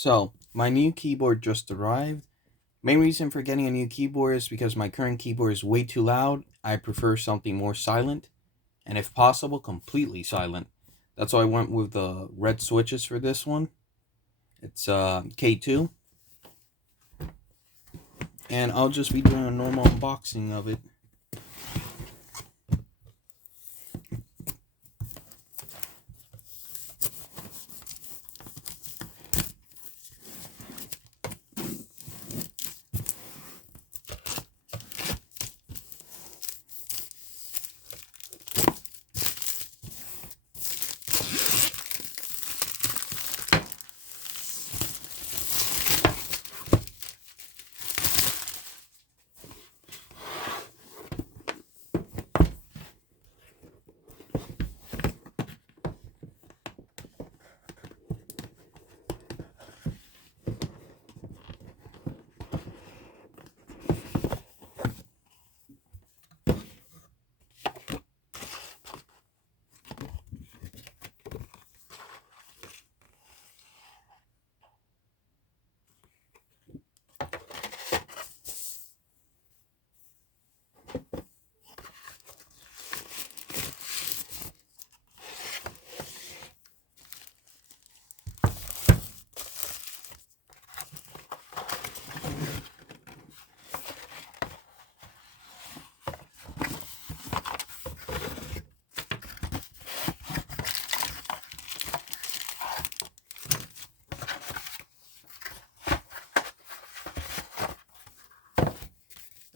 So, my new keyboard just arrived. Main reason for getting a new keyboard is because my current keyboard is way too loud. I prefer something more silent, and if possible, completely silent. That's why I went with the red switches for this one. It's K2, and I'll just be doing a normal unboxing of it.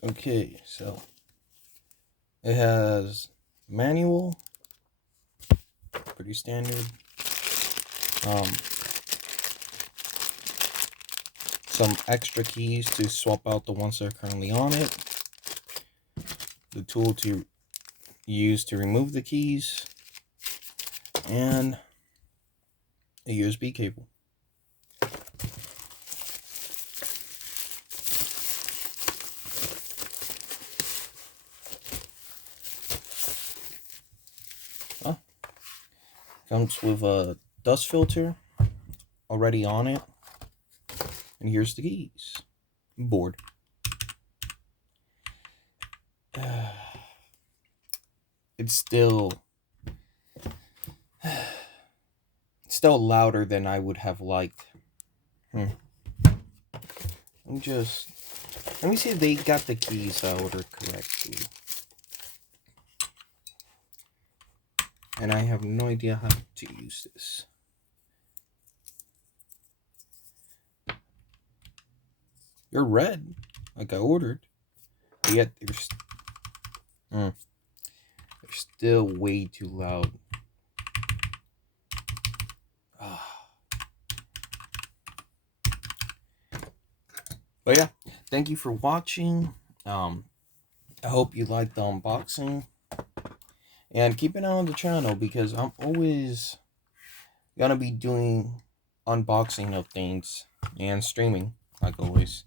Okay, so it has manual, pretty standard. Um, some extra keys to swap out the ones that are currently on it. The tool to use to remove the keys, and a USB cable. Oh, comes with a dust filter already on it. And here's the keys. Board. It's still louder than I would have liked. Let me see if they got the keys I ordered correctly. And I have no idea how to use this. They're red, like I ordered. But yet they're still way too loud. But yeah, thank you for watching. I hope you liked the unboxing. And keep an eye on the channel because I'm always gonna be doing unboxing of things and streaming, like always.